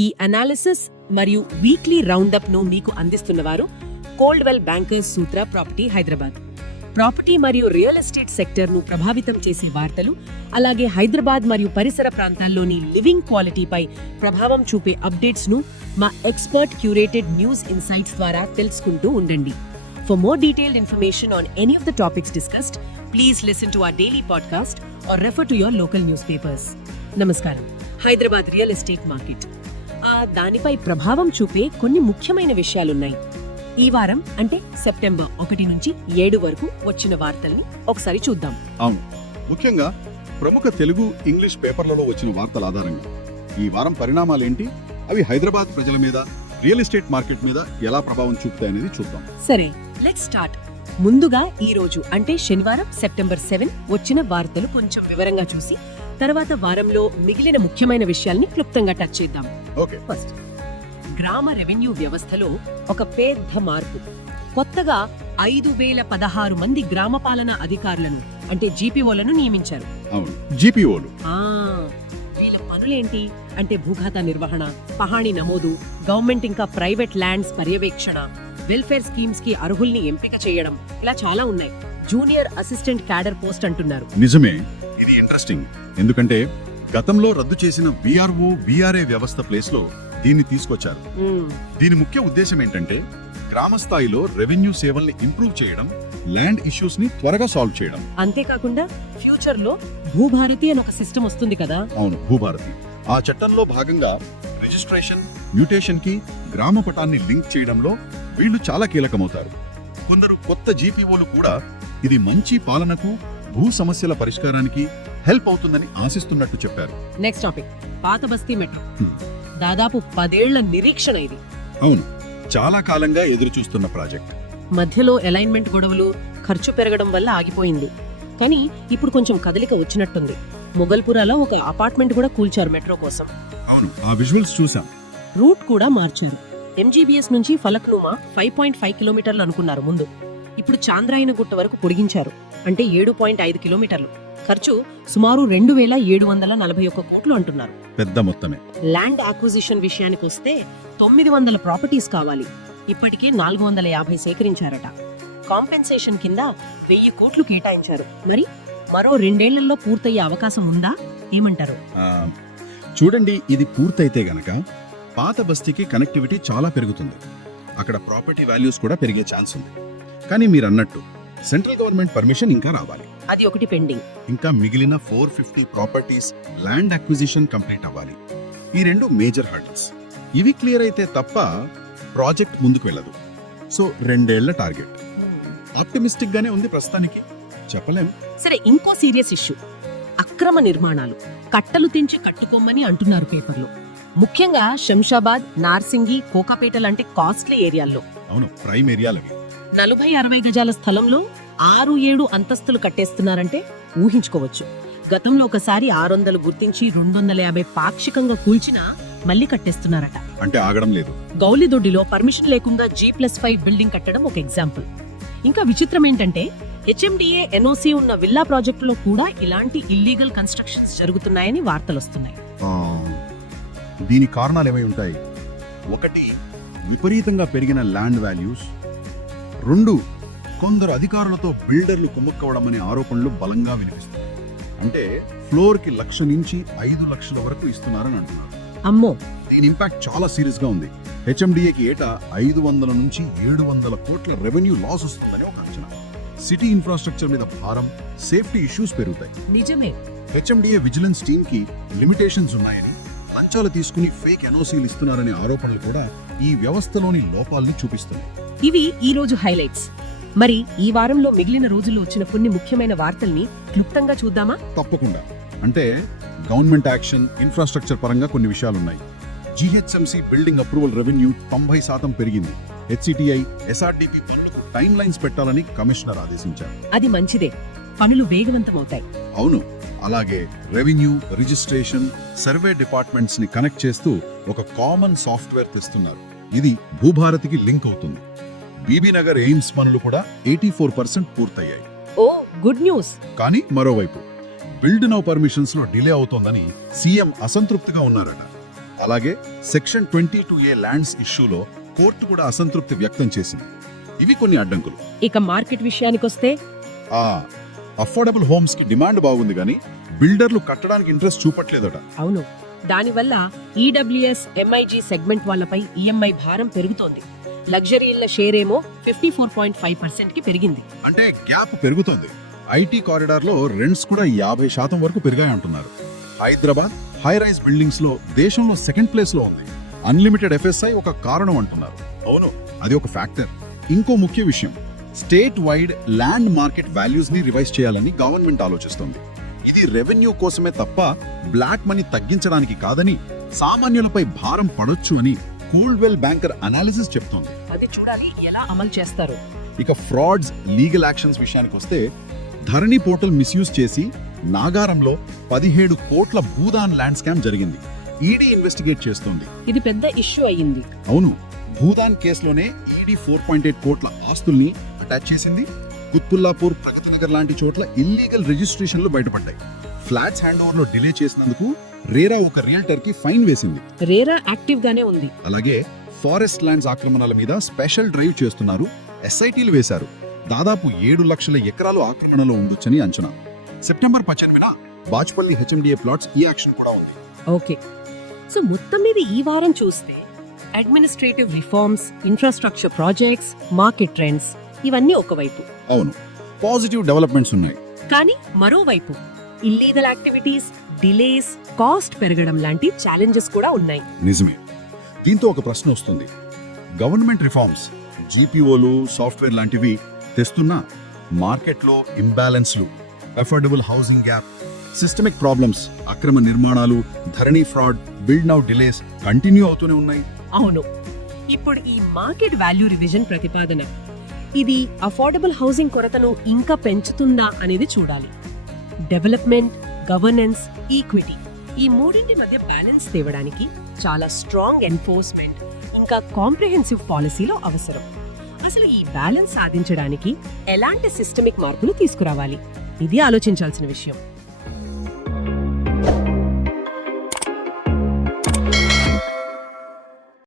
ఈ అనాలిసిస్ మరియు వీక్లీ రౌండప్ను మీకు అందిస్తున్నవారు Coldwell Bankers Sutra property Hyderabad. Property మరియు రియల్ ఎస్టేట్ సెక్టర్ను ప్రభావితం చేసే వార్తలు అలాగే హైదరాబాద్ మరియు పరిసర ప్రాంతాల్లోని లివింగ్ క్వాలిటీపై ప్రభావం చూపే అప్డేట్స్ను మా ఎక్స్పర్ట్ క్యూరేటెడ్ న్యూస్ ఇన్సైట్స్ ద్వారా తెలుసుకుంటూ ఉండండి. For more detailed information on any of the topics discussed please listen to our daily podcast or refer to your local newspapers నమస్కారం హైదరాబాద్ రియల్ ఎస్టేట్ మార్కెట్ దానిపై ప్రభావం చూపే కొన్ని ముఖ్యమైన విషయాలున్నాయి. ఈ వారం అంటే సెప్టెంబర్ ఒకటి నుంచి ఏడు వరకు వచ్చిన వార్తల్ని ఒకసారి చూద్దాం. అవును. ముఖ్యంగా ప్రముఖ తెలుగు ఇంగ్లీష్ పేపర్లలో వచ్చిన వార్తల ఆధారంగా ఈ వారం పరిణామాలేంటి? అవి హైదరాబాద్ ప్రజల మీద రియల్ ఎస్టేట్ మార్కెట్ మీద ఎలా ప్రభావం చూపుతాయనేది చూద్దాం. సరే లెట్ స్టార్ట్ ముందుగా ఈ రోజు అంటే శనివారం సెప్టెంబర్ సెవెన్ వచ్చిన వార్తలు కొంచెం వివరంగా చూసి తర్వాత వారంలో మిగిలిన ముఖ్యమైన విషయాల్ని క్లుప్తంగా టచ్ చేద్దాం. ఓకే. ఫస్ట్ గ్రామ రెవెన్యూ వ్యవస్థలో ఒక పెద్ద మార్పు. కొత్తగా ఐదు వేల పదహారు మంది గ్రామ పాలనా అధికారులను అంటే జీపీఓలను నియమించారు. జీపీఓలు. వీళ్ళ పనులేంటి? అంటే భూఖాతా నిర్వహణ పహాణి నమోదు గవర్నమెంట్ ఇంకా ప్రైవేట్ ల్యాండ్స్ పర్యవేక్షణ వెల్ఫేర్ స్కీమ్స్కి అర్హుల్ని ఎంపిక చేయడం ఇలా చాలా ఉన్నాయి. జూనియర్ అసిస్టెంట్ క్యాడర్ పోస్ట్ అంటున్నారు. నిజమే. ఇది ఇంట్రెస్టింగ్ ఎందుకంటే గతంలో రద్దు చేసిన విఆర్ఓ విఆర్ఏ వ్యవస్థ ప్లేస్లో దీన్ని తీసుకొచ్చారు. మ్మ్. దీని ముఖ్య ఉద్దేశం ఏంటంటే గ్రామ స్థాయిలో రెవెన్యూ సేవల్ని ఇంప్రూవ్ చేయడం ల్యాండ్ ఇష్యూస్ని త్వరగా సాల్వ్ చేయడం. అంతేకాకుండా ఫ్యూచర్లో భూభారతి అని ఒక సిస్టమ్ వస్తుంది కదా. అవును భూభారతి. ఆ చట్టంలో భాగంగా రిజిస్ట్రేషన్ మ్యూటేషన్కి గ్రామ పటాన్ని లింక్ చేయడంలో వీళ్ళు చాలా కీలకమవుతారు. కొందరు కొత్త జీపీఓలు కూడా ఇది మంచి పాలనకు భూ సమస్యల పరిష్కారానికి హెల్ప్ అవుతుందని ఆశిస్తున్నట్టు చెప్పారు. నెక్స్ట్ టాపిక్ పాత బస్తీ మెట్రో. దాదాపు పదేళ్ళ నిరీక్షణ ఇది. అవును. చాలా కాలంగా ఎదురు చూస్తున్న ప్రాజెక్ట్. మధ్యలో అలైన్మెంట్ గొడవలు ఖర్చు పెరగడం వల్ల ఆగిపోయింది. కానీ ఇప్పుడు కొంచెం కదలిక వచ్చినట్టుంది. మొగల్పురాలో ఒక అపార్ట్మెంట్ కూడా కూల్చారు మెట్రో కోసం. అవును. ఆ విజువల్స్ చూసాం రూట్ కూడా మార్చారు. ఎంజీబీఎస్ నుంచి ఫలక్నుమా ఫైవ్ పాయింట్ ఫైవ్ కిలోమీటర్లు అనుకున్నారు ముందు. ఇప్పుడు చాంద్రాయన గుట్ట వరకు పొడిగించారు. అంటే ఏడు పాయింట్ ఐదు కిలోమీటర్లు. ఖర్చు సుమారు రెండు వేల ఏడు వందల నలభై ఒక్క కోట్లు అంటున్నారు. పెద్ద మొత్తమే. ల్యాండ్ అక్విజిషన్ విషయానికి వస్తే తొమ్మిది వందల ప్రాపర్టీస్ కావాలి. ఇప్పటికీ నాలుగు వందల యాభై సేకరించారట. కాంపెన్సేషన్ కింద వెయ్యి కోట్లు కేటాయించారు. మరి మరో రెండేళ్ళలో పూర్తయ్యే అవకాశం ఉందా? ఏమంటారు? చూడండి ఇది పూర్తయితే గనక పాత బస్తీకి కనెక్టివిటీ చాలా పెరుగుతుంది. అక్కడ ప్రాపర్టీ వాల్యూస్ కూడా పెరిగే ఛాన్స్ ఉంది. కానీ మీరు అన్నట్టు సెంట్రల్ గవర్నమెంట్ పర్మిషన్ ఇంకా రావాలి. అది ఒకటి పెండింగ్. ఇంకా మిగిలిన four fifty properties land acquisition complete అవ్వాలి. ఈ రెండు మేజర్ హర్డల్స్. ఇవి క్లియర్ అయితే తప్ప ప్రాజెక్ట్ ముందుకు వెళ్ళదు. సో రెండేళ్ళ టార్గెట్. ఆప్టిమిస్టిక్ గానే ఉంది ప్రస్తుతానికి. చెప్పలేం. సరే ఇంకో సీరియస్ ఇష్యూ. అక్రమ నిర్మాణాలు. కట్టలు తెంచి కట్టుకోమని అంటున్నారు పేపర్లో. ముఖ్యంగా శంషాబాద్ నార్సింగి కోకాపేట లాంటి కాస్ట్లీ ఏరియాల్లో. అవును ప్రైమ్ ఏరియాలవి. నలభై అరవై గజాల స్థలంలో ఆరు ఏడు అంతస్తులు కట్టేస్తున్నారంటే ఊహించుకోవచ్చు. గతంలో ఒకసారి ఆరు వందలు గుర్తించి రెండు వందల యాభై పాక్షికంగా కూల్చినా మళ్ళీ కట్టేస్తున్నారట. అంటే ఆగడం లేదు. గౌలిదొడ్డిలో పర్మిషన్ లేకుండా జీ ప్లస్ ఫైవ్ బిల్డింగ్ కట్టడం ఒక ఎగ్జాంపుల్. ఇంకా విచిత్రం ఏంటంటే హెచ్ఎండిఏ ఎన్ఓసి ఉన్న విల్లా ప్రాజెక్టులో కూడా ఇలాంటి ఇల్లీగల్ కన్స్ట్రక్షన్స్ జరుగుతున్నాయని వార్తలు వస్తున్నాయి దీని కారణాలు ఏమై ఉంటాయి? ఒకటి విపరీతంగా పెరిగిన ల్యాండ్ వాల్యూస్. రెండు కొందరు అధికారులతో బిల్డర్లు కుమ్ముక్కవడం అనే ఆరోపణలు బలంగా వినిపిస్తాయి అంటే ఫ్లోర్కి లక్ష నుంచి ఐదు లక్షల వరకు ఇస్తున్నారని అంటున్నారు. అమ్మో! దీని ఇంపాక్ట్ చాలా సీరియస్గా ఉంది. హెచ్ఎండిఏకి ఏటా ఐదు వందల నుంచి ఏడు వందల కోట్ల రెవెన్యూ లాస్ వస్తుందని ఒక అంచనా. సిటీ ఇన్ఫ్రాస్ట్రక్చర్ మీద భారం సేఫ్టీ ఇష్యూస్ పెరుగుతాయి. నిజమే. హెచ్ఎండిఏ విజిలెన్స్ టీమ్కి లిమిటేషన్స్ ఉన్నాయని లంచాలు తీసుకుని ఫేక్ ఎన్ఓసీలు ఇస్తున్నారనే ఆరోపణలు కూడా ఈ వ్యవస్థలోని లోపాల్ని చూపిస్తున్నాయి. ఇవి ఈ రోజు హైలైట్స్. మరి ఈ వారంలో మిగిలిన రోజుల్లో వచ్చిన కొన్ని ముఖ్యమైన వార్తల్ని క్లుప్తంగా చూద్దామా? తప్పకుండా. అంటే గవర్నమెంట్ యాక్షన్ ఇన్ఫ్రాస్ట్రక్చర్ పరంగా కొన్ని విషయాలున్నాయి. జిహెచ్ఎంసి బిల్డింగ్ అప్రూవల్ రెవెన్యూ తొంభై శాతం పెరిగింది. హెచ్సిటిఐ ఎస్ఆర్డిపి పనులకు టైం లైన్స్ పెట్టాలని కమిషనర్ ఆదేశించారు. అది మంచిదే. పనులు వేగవంతమవుతాయి. అవును. అలాగే రెవెన్యూ రిజిస్ట్రేషన్ సర్వే డిపార్ట్మెంట్స్ని కనెక్ట్ చేస్తూ ఒక కామన్ సాఫ్ట్వేర్ తెస్తున్నారు. ఇది భూభారతికి లింక్ అవుతుంది. బీబీ నగర్ ఎయిమ్స్ పనులు కూడా ఎయిటీ ఫోర్ పర్సెంట్ పూర్తయ్యాయి. ఓ గుడ్ న్యూస్. కానీ మరోవైపు బిల్డ్ నౌ పర్మిషన్స్లో డిలే అవుతోందని సీఎం అసంతృప్తిగా ఉన్నారట. అలాగే section twenty two A lands ఇష్యూలో కోర్టు కూడా అసంతృప్తి వ్యక్తం చేసింది. ఇవి కొన్ని అడ్డంకులు. ఇక మార్కెట్ విషయానికొస్తే ఆ అఫోర్డబుల్ హోమ్స్కి డిమాండ్ బాగుంది కానీ బిల్డర్లు కట్టడానికి ఇంట్రెస్ట్ చూపట్లేదట. అవును. దానివల్ల ఈడబ్ల్యూఎస్ ఎంఐజీ సెగ్మెంట్ వాళ్ళపై ఈఎంఐ భారం పెరుగుతోంది. లగ్జరీ ఇళ్ళ షేర్ ఏమో ఫిఫ్టీ ఫోర్ పాయింట్ ఫైవ్ పర్సెంట్కి పెరిగింది. అంటే గ్యాప్ పెరుగుతోంది. ఐటీ కారిడార్లో రెంట్స్ కూడా యాభై శాతం వరకు పెరిగాయి అంటున్నారు. హైదరాబాద్ హై రైజ్ బిల్డింగ్స్లో దేశంలో సెకండ్ ప్లేస్లో ఉంది. అన్లిమిటెడ్ ఎఫ్ఎస్ఐ ఒక కారణం అంటున్నారు. అవును. అది ఒక ఫ్యాక్టర్. ఇంకో ముఖ్య విషయం స్టేట్ వైడ్ ల్యాండ్ మార్కెట్ వాల్యూస్ని రివైజ్ చేయాలని గవర్నమెంట్ ఆలోచిస్తోంది. ఇది రెవెన్యూ కోసమే తప్ప బ్లాక్ మనీ తగ్గించడానికి కాదని సామాన్యులపై భారం పడొచ్చు అని కోల్డ్వెల్ బ్యాంకర్ అనాలిసిస్ చెప్తోంది. అది చూడాలి ఎలా అమలు చేస్తారు. ఇక ఫ్రాడ్స్ లీగల్ యాక్షన్స్ విషయానికి వస్తే ధరణి పోర్టల్ మిస్యూజ్ చేసి నాగారంలో పదిహేడు కోట్ల భూదాన్ ల్యాండ్ స్కామ్ జరిగింది. ఈడీ ఇన్వెస్టిగేట్ చేస్తోంది. ఇది పెద్ద ఇష్యూ అయ్యింది. అవును భూదాన్ కేసులోనే ఈడీ ఫోర్ పాయింట్ ఎయిట్ కోట్ల ఆస్తుల్ని అటాచ్ చేసింది. కుత్బుల్లాపూర్ ప్రగతి నగర్ లాంటి చోట్ల ఇల్లీగల్ రిజిస్ట్రేషన్లు బయటపడ్డాయి. ఫ్లాట్స్ హ్యాండ్ ఓవర్లో డిలే చేసినందుకు రేరా ఒక రియల్టర్కి ఫైన్ వేసింది. రేరా యాక్టివ్ గానే ఉంది. అలాగే ఫారెస్ట్ ల్యాండ్స్ ఆక్రమణల మీద స్పెషల్ డ్రైవ్ చేస్తున్నారు ఎస్ఐటీలు వేశారు. దాదాపు ఏడు లక్షల ఎకరాలు ఆక్రమణలో ఉండొచ్చని అంచనా. సెప్టెంబర్ పద్దెనిమిదిన బాచ్పల్లి హెచ్ఎండిఏ ప్లాట్స్ ఈ యాక్షన్ కూడా ఉంది. ఓకే. సో మొత్తం మీద ఈ వారం చూస్తే administrative reforms infrastructure projects market trends ఇవన్నీ ఒకవైపు. అవును. పాజిటివ్ డెవలప్మెంట్స్ ఉన్నాయి. కానీ మరోవైపు ఇల్లీగల్ యాక్టివిటీస్ డిలేస్ కాస్ట్ పెరగడం లాంటి ఛాలెంజెస్ కూడా ఉన్నాయి. నిజమే. దీంతో ఒక ప్రశ్న వస్తుంది. గవర్నమెంట్ రిఫార్మ్స్ జీపీఓలు సాఫ్ట్వేర్ లాంటివి తెస్తున్నా మార్కెట్లో ఇంబ్యాలెన్స్లు affordable housing gap systemic problems అక్రమ నిర్మాణాలు Dharani fraud build now delays continue అవుతూనే ఉన్నాయి. అవును. ఇప్పుడు ఈ మార్కెట్ వాల్యూ రివిజన్ ప్రతిపాదన ఇది అఫోర్డబుల్ హౌసింగ్ కొరతను ఇంకా పెంచుతుందా అనేది చూడాలి. డెవలప్మెంట్ గవర్నెన్స్ ఈక్విటీ ఈ మూడింటి మధ్య బ్యాలెన్స్ తేవడానికి చాలా స్ట్రాంగ్ ఎన్ఫోర్స్మెంట్ ఇంకా కాంప్రిహెన్సివ్ పాలసీలో అవసరం. అసలు ఈ బ్యాలెన్స్ సాధించడానికి ఎలాంటి సిస్టమిక్ మార్పులు తీసుకురావాలి? ఇది ఆలోచించాల్సిన విషయం.